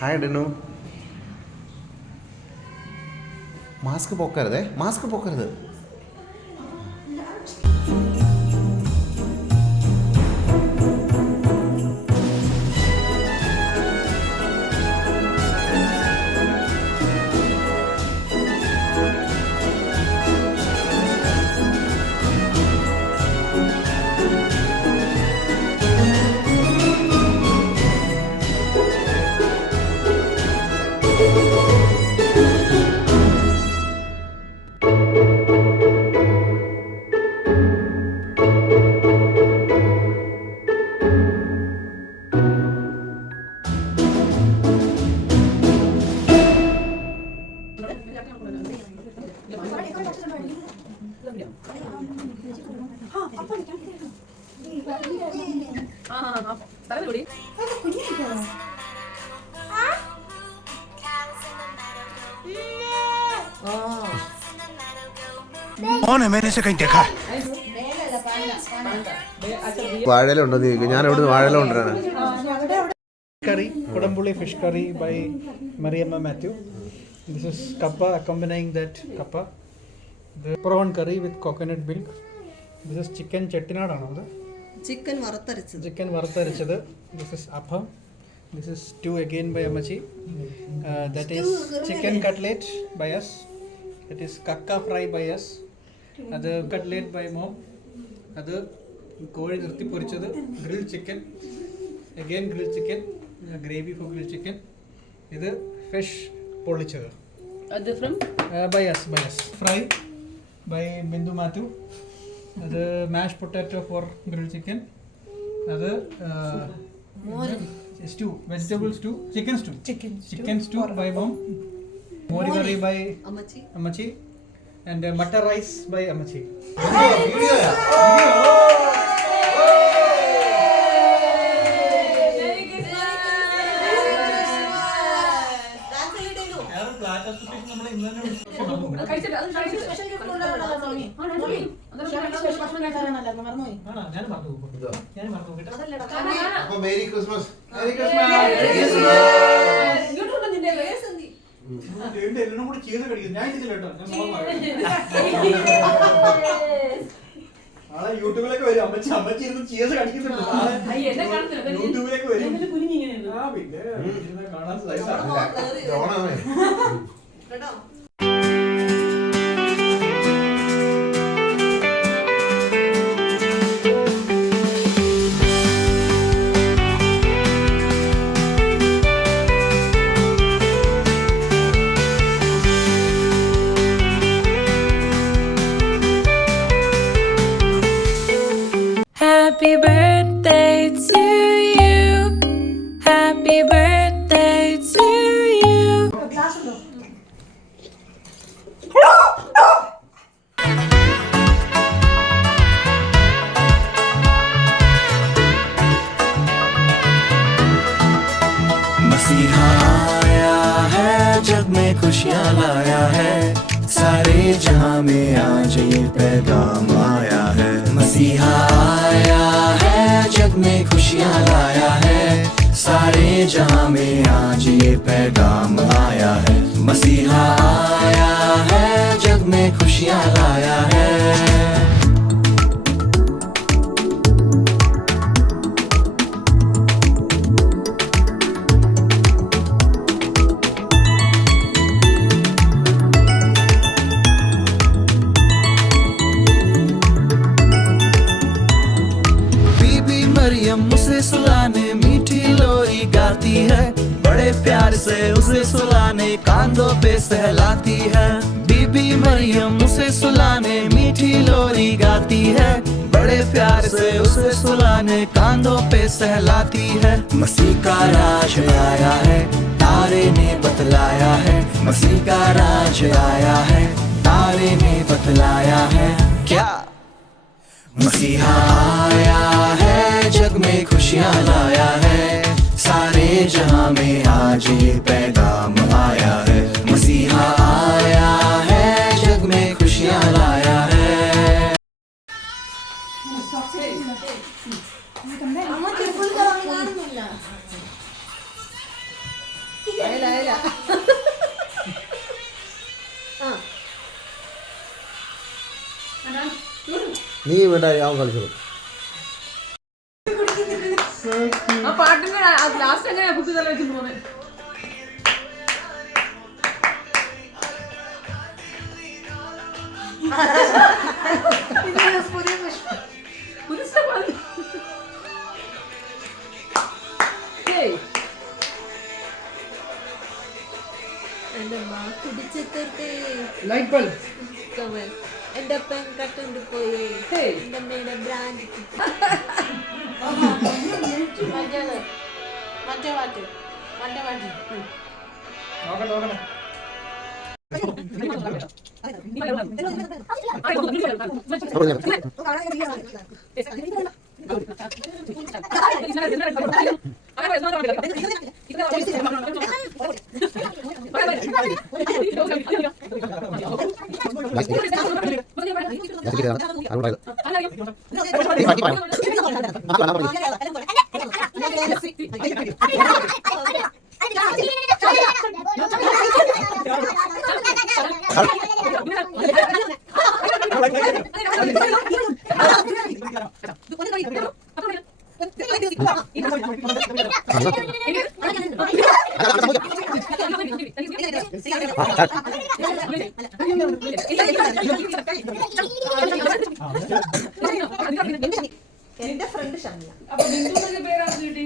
Hi Dinu. Mask പൊക്കരുത്. വാഴയില ഉണ്ടോ എന്ന് ചോദിക്കും. ഞാൻ എവിടുന്ന് വാഴയില കൊണ്ടുവരാനാ? Curry, Kodambuli fish curry by Mariamma Matthew. This is kappa accompanying that kappa. The prawn curry with coconut milk. This is chicken chettinad another. Chicken varatharichadu. Chicken varatharichadu. This is appam. This is stew again by Amachi. That is chicken cutlet by us. That is kakka fry by us. Other cutlet by mom. Other kodi nirthi porichadu. Grilled chicken. Again grilled chicken. Gravy for grilled chicken. This is fish polichadu. Other from? By us. Fry by Bindu Mathu. Other mashed potato for grilled chicken. Other stew, vegetable stew, chicken stew by mom. Mori curry by Amachi. And mutton rice by Amachi. Merry Christmas. യൂട്യൂബിലൊക്കെ വരും. അമ്മച്ചി ഇരുന്ന് cheese കടിക്കുന്നുണ്ട്. യൂട്യൂബിലേക്ക് വരും. പിന്നെ കാണാൻ Happy birthday to you. Happy birthday to you. मसीहा आया है, जग में खुशियाँ लाया है, सारे जहां में आज ये पैगाम आया है। मसीहा आया है, जग में खुशियाँ लाया है, सारे जहां में आज ये पैगाम आया है। मसीहा आया है, जग में खुशियाँ लाया है। उसे सुलाने मीठी लोरी गाती है, बड़े प्यार से उसे सुलाने कांधों पे सहलाती है। बीबी मरियम उसे सुलाने मीठी लोरी गाती है, बड़े प्यार से उसे सुलाने कांधों पे सहलाती है। मसीह का राज आया है, तारे ने बतलाया है। मसीह का राज आया है, तारे ने बतलाया है। क्या मसीहा आया है, जग में खुशियाँ लाया है, सारे जहां में आज ये पैगाम आया है। मसीहा आया है, जग में खुशियाँ लाया है। അയല ആ നീ വേണ്ട അവൻ കളിച്ചോളൂ. ആ പാട്ടിന്റെ ലാസ്റ്റ് എങ്ങനെയാ കുത്തി തല വെച്ചിട്ട് പോകുന്നത്? എന്റെ മാ കുടിച്ചു തീർത്തേ ലൈറ്റ് ബൾബ്. എന്റെ പെൻ കട്ടുണ്ട് പോയി എന്റെ അമ്മയുടെ ബ്രാൻഡ് മറ്റേ പാട്ട് നോക്കട്ടെ. എന്റെ ഫ്രണ്ട് ഷമ്യ അപ്പൊ ബിന്ദുവിന്റെ പേരാണ് കിട്ടി.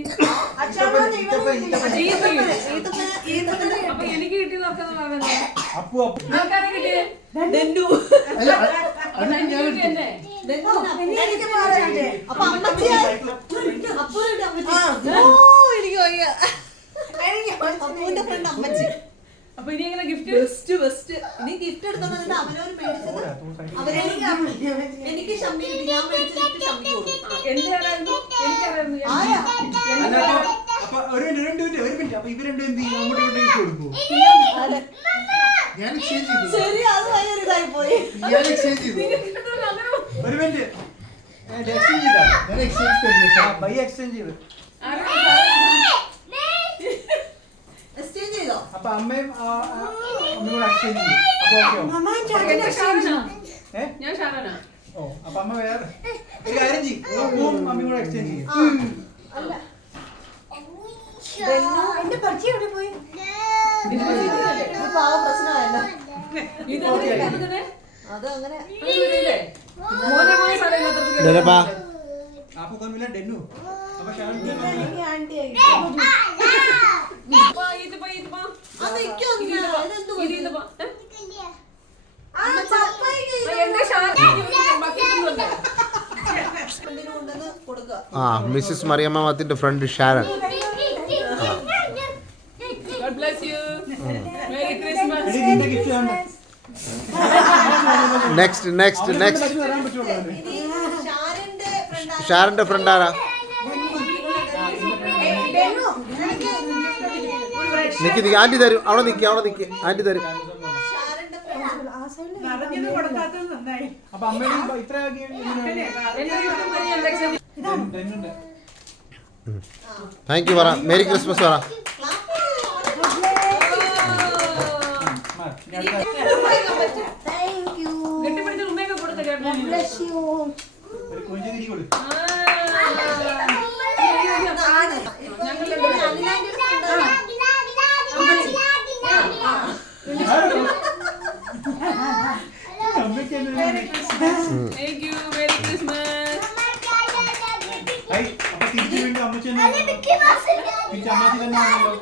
അപ്പൊ എനിക്ക് കിട്ടിയത് ആർക്കാന്ന് പറഞ്ഞത്? അപ്പു അപ്പു. ആർക്കാണ് കിട്ടിയത്? ഡെന്നു അല്ല, അപ്പൊ എനിക്ക് കിട്ടി എന്നെ. അപ്പൊ അമ്മച്ചി അപ്പൂരുടെ അമ്മച്ചി എനിക്ക് വയ്യ അപ്പൂന്റെ ഫ്രണ്ട് അമ്മച്ചി അപ്പൊ ഇനി എങ്ങനെ ഗിഫ്റ്റ്? ബെസ്റ്റ് ഇനി ഗിഫ്റ്റ് എടുത്തോണ്ട് അവനവര് മേടിച്ചത് എനിക്ക് ഷമ്മി കിട്ടി ഞാൻ മേടിച്ചിട്ട് ഷമ്മിക്ക് കൊടുക്കും എന്തായിരുന്നു? എനിക്കറിയായിരുന്നു. ആരാ അപ്പൊ ഒരു മിനിറ്റ്. അപ്പൊ ഇവര് രണ്ടും എന്ത് ചെയ്യും? അങ്ങോട്ടും ഇങ്ങോട്ടും ഇട്ട് കൊടുക്കുവോ? ഞാൻ എക്സ്ചേഞ്ച് ചെയ്തു. ശരി അത് ഭയങ്കര ഇതായി പോയി ഞാൻ എക്സ്ചേഞ്ച് ചെയ്തു. ഒരു മിനിറ്റ്. എക്സ്ചേഞ്ച് ചെയ്താ? ഞാൻ എക്സ്ചേഞ്ച് ചെയ്തു. ബൈ എക്സ്ചേഞ്ച് ചെയ്തു. എക്സ്ചേഞ്ച് ചെയ്തോ അപ്പൊ അമ്മയും അമ്മയും കൂടെ എക്സ്ചേഞ്ച് ചെയ്തു. അപ്പൊ ഓക്കെയോ? ഞാൻ ഷാനാ. ഓ അപ്പൊ അമ്മ വേറെ ഒരു കാര്യം ചെയ്യും. അപ്പവും അമ്മയും കൂടെ എക്സ്ചേഞ്ച് ചെയ്യും. അല്ല എന്റെ പക്ഷി എവിടെ പോയി? പാവ പ്രശ്നമായല്ലോ ഇത് അത് അങ്ങനെ ഡെനപ്പാ आपको कौन मिला डेन्नू अब शाम എനിക്ക് ആന്റി ആയി. അത് എനിക്കൊന്നും ഇതെന്ത് ആ പപ്പായ്ക്ക് ഇത് എന്റെ ഷാന കൊണ്ടുവന്ന് കൊടുക്കുക ആ മിസ്സിസ് മറിയമ്മത്തിന്റെ friend Sharon. God bless you. Merry Christmas. ഇതിന്റെ ഗിഫ്റ്റ് ആണ് നെക്സ്റ്റ് വരാൻ പറ്റുള്ളൂ ഇനി ഷാരന്റെ ഫ്രണ്ട് ഷാരന്റെ ഫ്രണ്ട് ആരാ? നിക്ക് ആന്റി തരും. അവിടെ നിക്ക് ആന്റി തരും. ഷാരന്റെ ഫ്രണ്ട് ആ സൈഡിൽ അപ്പൊ അമ്മയുടെ ഇത്ര ഡെന്നുണ്ട്. താങ്ക് യു പറ. മേരി ക്രിസ്മസ് പറ. Thank you. കെട്ടിപ്പിടിച്ച് ഉമ്മയൊക്കെ കൊടുത്ത കേട്ടോ. Bless you. ഒരു കൊഞ്ച് തിരി കൊടു. അമ്മയ്ക്ക് Thank you. Merry Christmas. I അപ്പൊ തിരിച്ചു വേണ്ടി അമ്മച്ചി തന്നെ തിരിച്ച് അമ്മച്ചി തന്നെ ആണല്ലോ.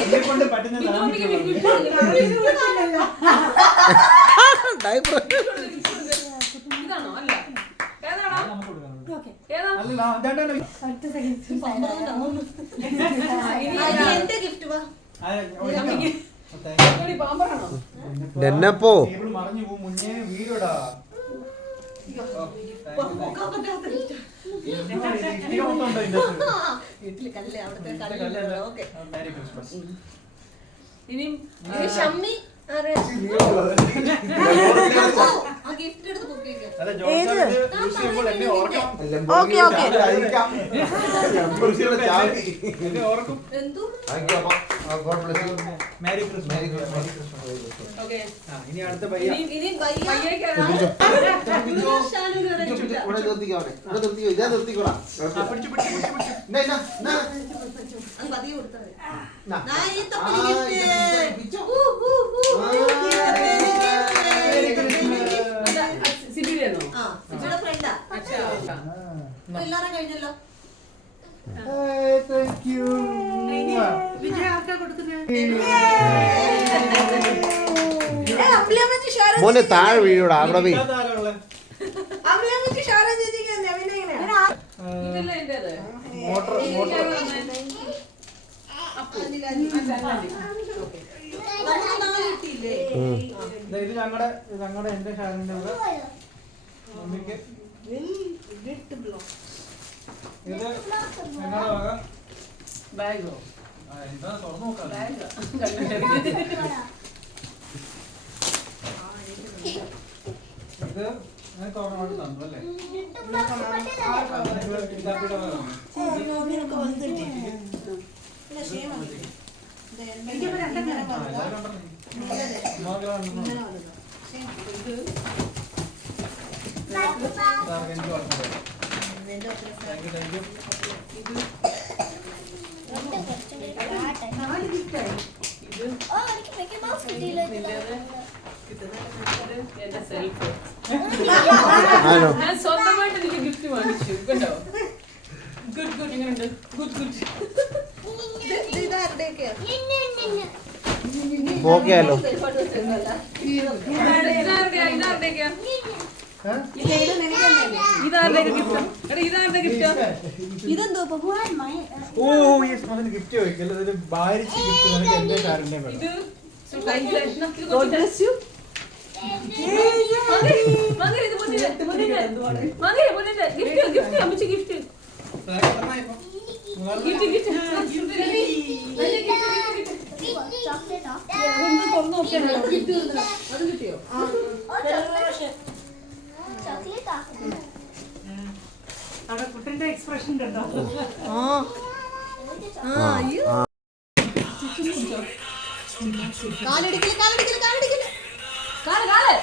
എന്നെ കൊണ്ട് പറ്റുന്ന തരാൻ പറ്റുള്ളൂ. ഇതാണോ? അല്ല. ഏതാണോ? നമുക്ക് കൊടുക്കാം. ഏതാ? അല്ല അതാണ്ടാണ് അടുത്ത സെക്കൻഡ്. എന്റെ ഗിഫ്റ്റ് വാ ഒരു പാമ്പറാണോ? ഡെന്നപ്പോ ടേബിൾ മറിഞ്ഞു പോകും മുന്നേ വീടോടാ. വീട്ടില് കല്ലേ അവിടുത്തെ കല്ല് ഓക്കെ മേരി ക്രിസ്മസ്. ഇനിയും ഷമ്മി ഗിഫ്റ്റ് എടുത്ത് പൊക്കിക്കോ. ഓക്കെ ഓക്കെ എന്തോ മാരി ക്രിസ്മസ്. Okay. ഇനി അടുത്ത പയ്യ. ഇനി പയ്യ പയ്യേക്കാണ്. ഷാനൂന് വരെ ഇല്ല. ഇവിടെ നിർത്തിക്കോ ഇവിടെ നിർത്തിക്കോ ഇതാ നിർത്തിക്കോളാം അത് പതിയെ കൊടുത്താൽ മതി. നാ. ഞാൻ ഈ തപ്പില് gift. സിബിലിയാണോ? ആ, ഇവിടെ ഫ്രണ്ടാ. അച്ഛാ. എല്ലാരും കഴിഞ്ഞല്ലോ. Thank you. വിജയ ആർക്കാ കൊടുക്കുന്നത്? മോനെ താഴെ വീഴൂടാ അവിടെ പോയി ഇതല്ലേ എന്റേത്? മോട്ടർ നമുക്ക് 4 കിട്ടിയില്ലേ? ഇത് ഞങ്ങളുടെ എന്റെ ഷാനിന്റെ മമ്മിക്ക് ഇത് ഞങ്ങളുടെ വക ബാഗോ? എന്താ തുറന്നു നോക്കാം. ബാഗോ? ഇത് ഞാൻ തുറന്നു തന്നു അല്ലേ? ഇതാക്കിയിട്ട് വന്നതാണ്. എന്റെ സെൽഫ്. ആണോ ഞാൻ സ്വന്തമായിട്ട് എനിക്ക് ഗിഫ്റ്റ് വാങ്ങിച്ചു കേട്ടോ. ഗുഡ് ഗുഡ് എങ്ങനെയുണ്ട്? Good good. ഇതാരുടെയൊക്കെയാ? ഓക്കെയാലോ ഇതാരുടെ ഗിഫ്റ്റ്? എടാ ഇതാരുടെ ഗിഫ്റ്റ്? ഇതെന്തോ ഓ യെസ് അതിന് ഗിഫ്റ്റ് ചോദിക്കല്ലോ. ഇതൊരു ഭാരിച്ച ഗിഫ്റ്റ് നിനക്ക് എന്റെ ഷാനിന്റെ ഇത് God bless you. മകരെ ഇത് മുന്നിലെ ഗിഫ്റ്റ് അമ്മച്ചി ഗിഫ്റ്റ് തുറന്നു നോക്കിയാണോ ഗിഫ്റ്റ്? അത് കിട്ടിയോ? അവിടെ കുട്ടിന്റെ എക്സ്പ്രഷൻ കണ്ടോ? കാലടിക്കല് കാല് കാല്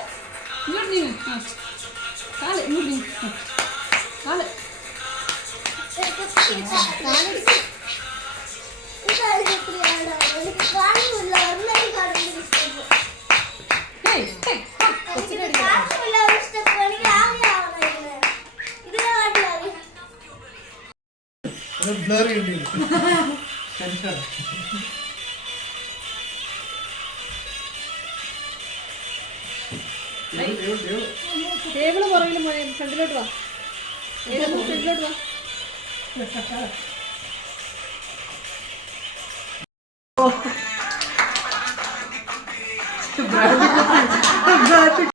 ഇങ്ങോട്ട് നീങ്ങ്. കാല് ഇങ്ങോട്ട് നീങ്ങ്. കാല് ഹേയ് ഹേയ് ബ്ലർ ചെയ്യേണ്ടി ടേബിള് പുറകില് ഫ്രണ്ടിലോട്ട് വാ. ഫ്രണ്ടിലോട്ട് വാ.